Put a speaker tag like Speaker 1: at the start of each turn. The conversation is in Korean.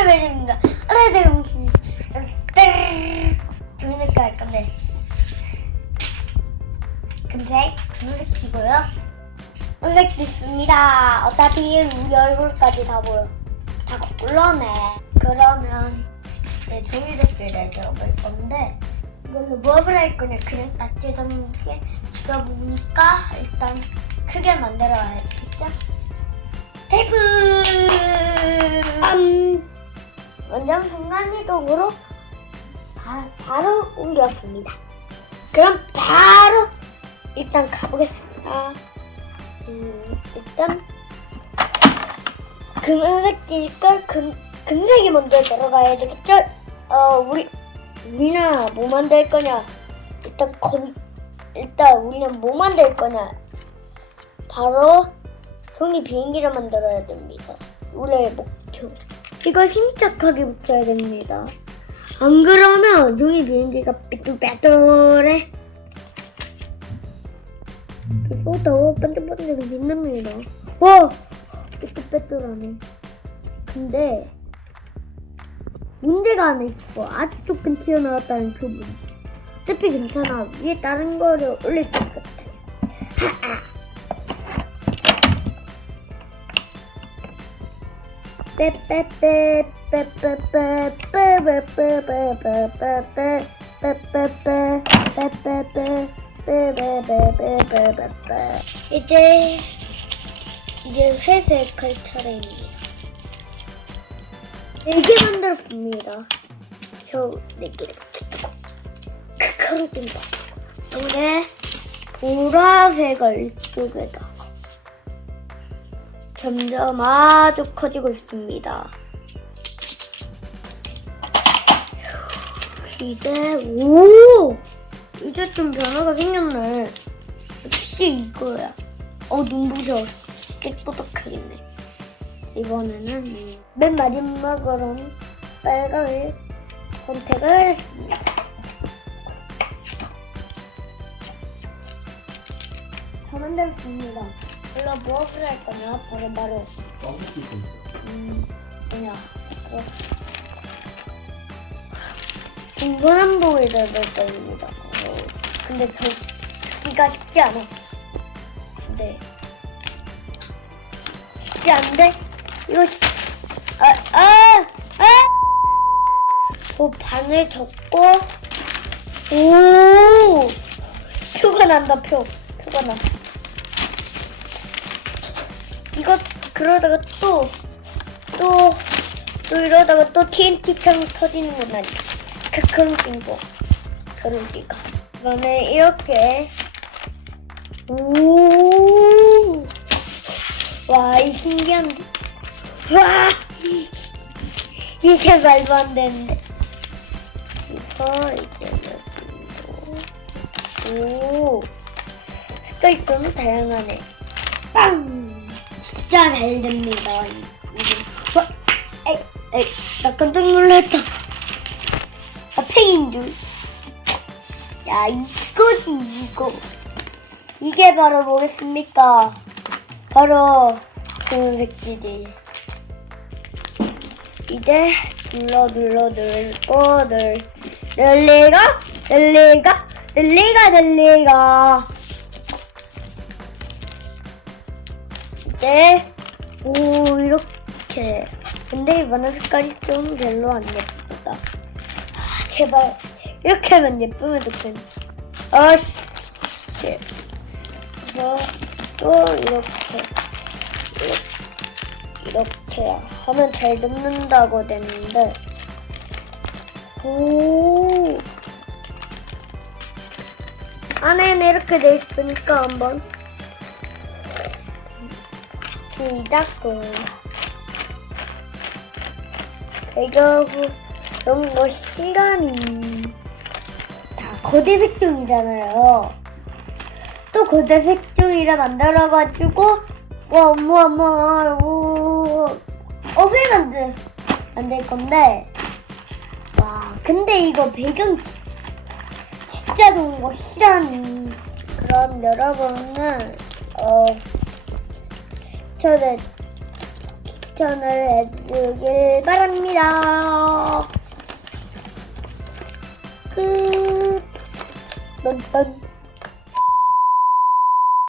Speaker 1: 오래됩니다. 오래됩니다. 재밌게 할 건데. 금색, 분색이고요. 분색 있습니다. 어차피 우리 얼굴까지 다 보여. 다 거꾸로네. 그러면 이제 종이도끼를 들어볼 건데 이걸로 무엇을 할 거냐 그냥 딱지 잡게 지가 보니까 일단 크게 만들어야겠죠? 먼저 순간이동으로 바, 바로 옮겼습니다. 그럼 바로 일단 가보겠습니다. 음, 일단 금색이니까 금, 금색이 먼저 들어가야 되겠죠? 어, 우리 우리나 뭐 만들 거냐? 일단 검 일단 우리는 뭐 만들 거냐? 바로 종이 비행기를 만들어야 됩니다. 우리의 목표. 이걸 침착하게 붙여야 됩니다. 안 그러면 종이 비행기가 삐뚤빼뚤해. 그보다 반짝반짝이 빛납니다. 와! 삐뚤빼뚤하네. 근데 문제가 하나 있어. 아주 조금 튀어나왔다는 그 부분. 어차피 괜찮아. 위에 다른 거를 올릴 것 같아. 이제 이제 회색 할 차례입니다. 네개 만들었습니다. 저네 개를 크크로 뛴다. 이번에 보라색을 이쪽에다가 점점 아주 커지고 있습니다. 이제 오 이제 좀 변화가 생겼네. 역시 이거야. 어 눈부셔. 깨끗하겠네. 이번에는 맨 마지막으로는 빨강을 선택을 했습니다. 다 만들었습니다. 물론 무엇을 할 거냐? 바로 바로 음 뭐냐? 어. 동그란복을 넣을 겁니다. 어, 근데 저 듣기가 쉽지 않아. 근데 쉽지 않은데 이거 쉽- 아, 아, 아! 뭐 반을 접고 오 표가 난다 표 표가 나 이거 그러다가 또 또, 또 이러다가 또 TNT처럼 터지는 건 아니야. 그, 그런 빙고. 그런 빙고. 이번에 이렇게. 오! 와, 이 신기한데? 와! 이게 말도 안 되는데. 이거, 이제는, 오! 색깔이 너무 다양하네. 빵! 진짜 잘 됩니다. 이- 이거. 어? 에이, 에이, 나 깜짝 놀랐다. 아, 팽인 줄. 야, 이거지, 이거. 이게 바로 뭐겠습니까? 바로 그 색지지. 이제 눌러 눌러 눌고 늘 늘리가 늘리가 늘리가 늘리가 이제 오 이렇게. 근데 이번엔 색깔이 좀 별로 안 예쁘다. 아, 제발. 이렇게 하면 예쁘면 좋겠네 아씨. 그래서 또 이렇게. 이렇게, 이렇게 하면 잘 눕는다고 됐는데. 오. 안에는 이렇게 돼 있으니까 한번 시작고 배경하고 너무 뭐 시간이 다 거대 색종이잖아요. 또 거대 색종이라 만들어가지고 와 엄마 엄마 오. 어게 만들 만들 건데. 와 근데 이거 배경 진짜 좋은 거 싫어하는 그럼 여러분은 어 저는 추천을 해주길 바랍니다. 끝. 넌, 넌.